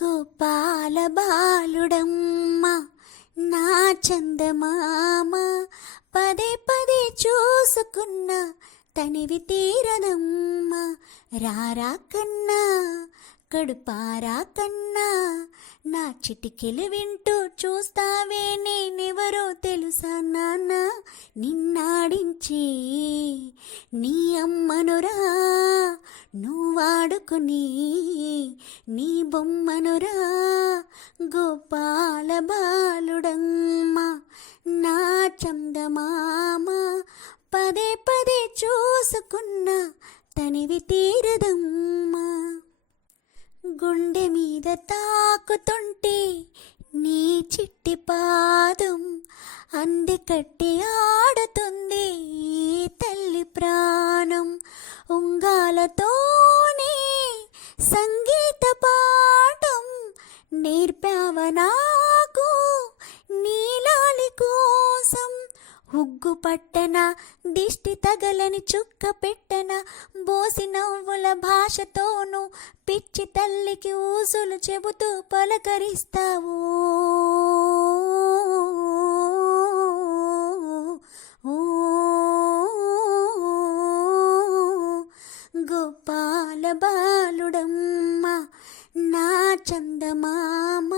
గోపాల బాలుడమ్మ నా చందమామ పదే పదే చూసుకున్న తనివి తీరదమ్మ రారా కన్నా కడుపారా కన్నా నా చిటికెలు వింటూ చూస్తావే నేను. ఎవరో తెలుసా నాన్న? నిన్నాడించి నీ అమ్మనురా. నువ్వాడుకుని నీ బొమ్మనురా. గోపాల బాలుడమ్మ నా చందమామ. పదే పదే చూసుకున్న తనివి తీరదమ్మా. గుండె మీద తాకుతుంటే నీ చిట్టి పాదం అందికట్టి ఆడుతుంది తల్లి ప్రాణం. ఉంగాలతోనే సంగీత పాఠం నేర్పావ నాకు నీలాలి కోసం. ఉగ్గు పట్టన దిష్టి తగలని చుక్క పెట్టన బోసి నవ్వుల భాషతోనూ పిచ్చి తల్లికి ఊసులు చెబుతూ పలకరిస్తావు. గోపాల బాలుడమ్మ నా చందమామ.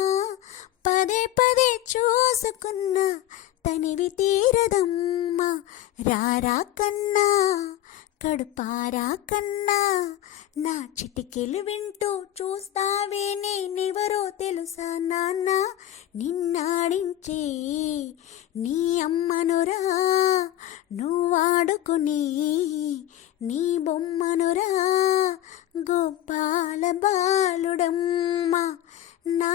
పదే పదే చూసుకున్న తనివి తీరదమ్మ. రారా కన్నా కడుపారా కన్నా నా చిటికెలు వింటూ చూస్తావే నేనెవరో తెలుసా నాన్న? నిన్నాడించే నీ అమ్మనురా నువ్వాడుకుని నీ బొమ్మనురా గోపాల బాలుడమ్మ నా